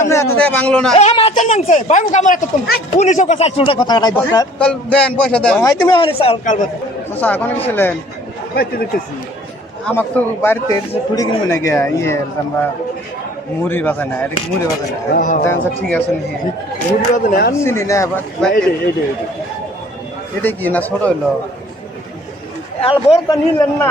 আপনি এত দিয়ে বাংলো না। এ আমার চাল নামছে বাবু কামার এত কম। উনিশশো কাছে আটশো কথা রাই বসা। তাহলে দেন পয়সা দেন। হয় তুমি সাল কাল বসে। চাচা এখন গেছিলেন বাইতে দিতেছি আমার তো বাড়িতে ফুড়ি কিনবে না গিয়া ইয়ে আমরা মুড়ি বাজে না এটা মুড়ি বাজে না? দেখেন স্যার ঠিক আছে নাকি মুড়ি বাজে না? চিনি না এটা কি না ছোট হইল? আর বড় নিলেন না।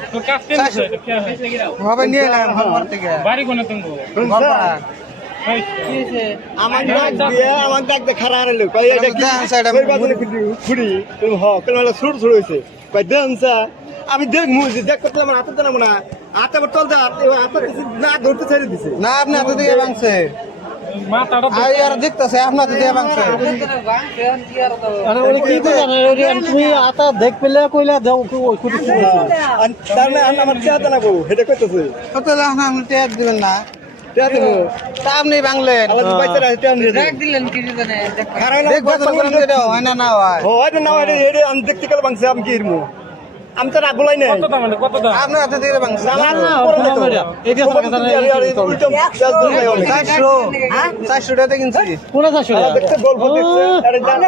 আমি। আমার ডাক দিয়ে আমার ডাক দিয়ে খারা কই এটা কি? হ কেন সুর সুর হইছে কই আমি দেখ করতে আমার হাতে হাতে আমার তল দা হাতে না ধরতে ছেড়ে দিছে। না আপনি দিয়ে আর দেখতেছে আপনি এত দিয়ে বাংছে আরে ওরে কি তো জানে ওরে তুমি আতা দেখ পেলে কইলা দাও মানে আমার না আপনি দিবেন না আপনি বাংলেন না হয় না না হয় আমি দেখতে গেলে বাংছে আমি কি আমি তো রাগুলাই নাই আপনি এত দিয়ে বাংছে চারশো চারশো টাকা কিনছি দেখতে গল্প দেখছে আরে জান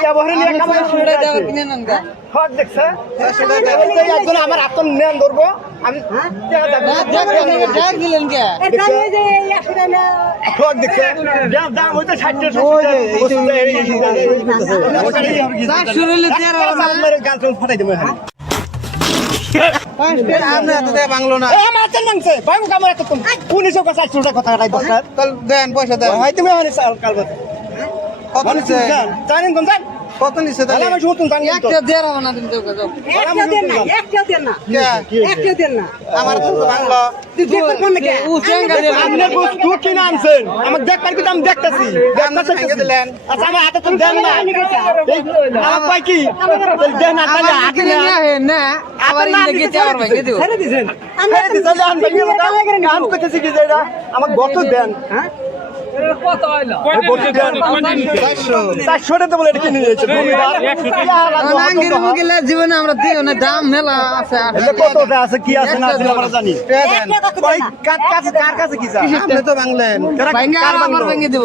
ব্যবহারে নিয়ে কামাই শুনে দাও কিনে নেন গা হক দেখছে চারশো টাকা একজন আমার আত্ম নেন ধরবো আমি ডাক দিলেন কে হক দেখছে দাম দাম হইতো না ফাটাই দেবো দিয়ে বাংলো না আমার চাল নামছে বাবু কামার এত কম উনিশশো কাছে আটশো কথা রাই বসা তাহলে দেন পয়সা দেন হয় তুমি সাল কাল কত নিচ্ছে জানেন কোন জান কত নিচ্ছে তাহলে আমি শুনতুন জানি তো একটা দেড় না তুমি তো যাও কে? আমার তো বাংলো ও চেঙ্গা দেব আপনি বস্তু কিনে আনছেন আমার দেখ পারি আমি দেখতেছি তো আচ্ছা আমার হাতে তো দেন না আমার পাই কি দেন না আবার হাতে কিনে না না হে না আবার ইন্দে গিয়ে চার ভাঙে দিব ছেড়ে দিছেন ছেড়ে দিছেন আমি ভেঙে গেলাম কাম করতেছি কি যে এটা আমার গত দেন। হ্যাঁ? কত হইল? গত দেন চারশো চারশো টাকা বলে এটা কিনে নিয়েছে আঙ্গির মুগিলা জীবনে আমরা দিও না দাম মেলা আছে এটা কতটা আছে কি আছে না আছে আমরা জানি। কার কাছে কার কাছে কি আপনি তো বাংলেন কার আবার বাংলো? ভেঙে দিব।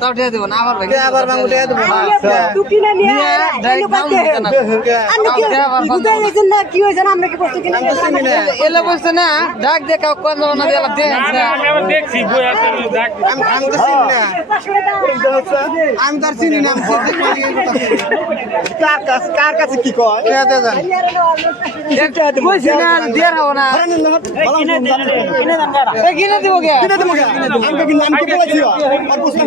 তাও দিয়ে দিব না আবার কে ভেঙে আবার বাংলো টাকা দেবো না নিয়ে ডাইরেক্ট দাম দিতে না। আমি তো চিনি না এলা বলছে না ডাক দে কাউ কোন না এলা দে আমি আমি তো চিনি না। আমি তার চিনি না আমি কার কাছে কার কাছে কি কয়? টাকা দিয়ে যান কইছি না দেড় হব না। এ কিনে দিব কে? কিনে দেবো গা? আমাকে কিন্তু আমি তো বলেছি আর বুঝলাম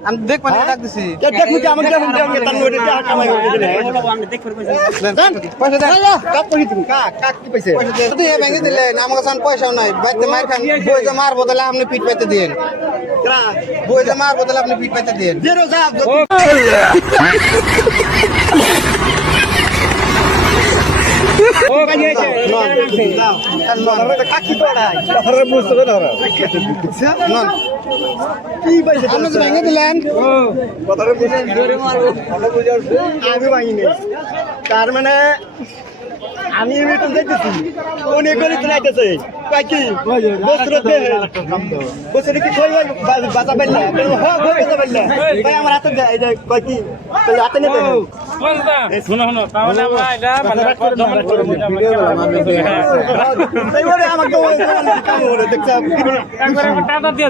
আমি দেখ পানি ডাক দিছি কে দেখুন কি আমাকে দেখুন, দেখুন, তার মধ্যে টাকা কামাই হয়ে গেছে। দেন, পয়সা দেন কাক করি তুমি, কাক, কাক কি পাইছে? পয়সা তুই ভেঙে দিলেন আমার কাছে পয়সাও নাই বাইতে মার খান বই যে মার বদলে আপনি পিঠ পাইতে দিন বই যে মার বদলে আপনি পিঠ পাইতে দিন জেরো যা, যত- যাও। কাক কি করায়? নন কি পাইছে? আপনি যে ভেঙে দিলেন আমি তার মানে আমি রিটার্ন যাইতেছি উনি করে চালাইতেছে কয় কি বস্ত্র দে বস্ত্র কি কই বাজা পাইলা হ্যাঁ বাজা পাইলা ভাই আমার হাতে কয় হাতে নিতে শোনো শোনো তাহলে আমরা এটা মানে আমাকে একবারে টাটা দিয়ে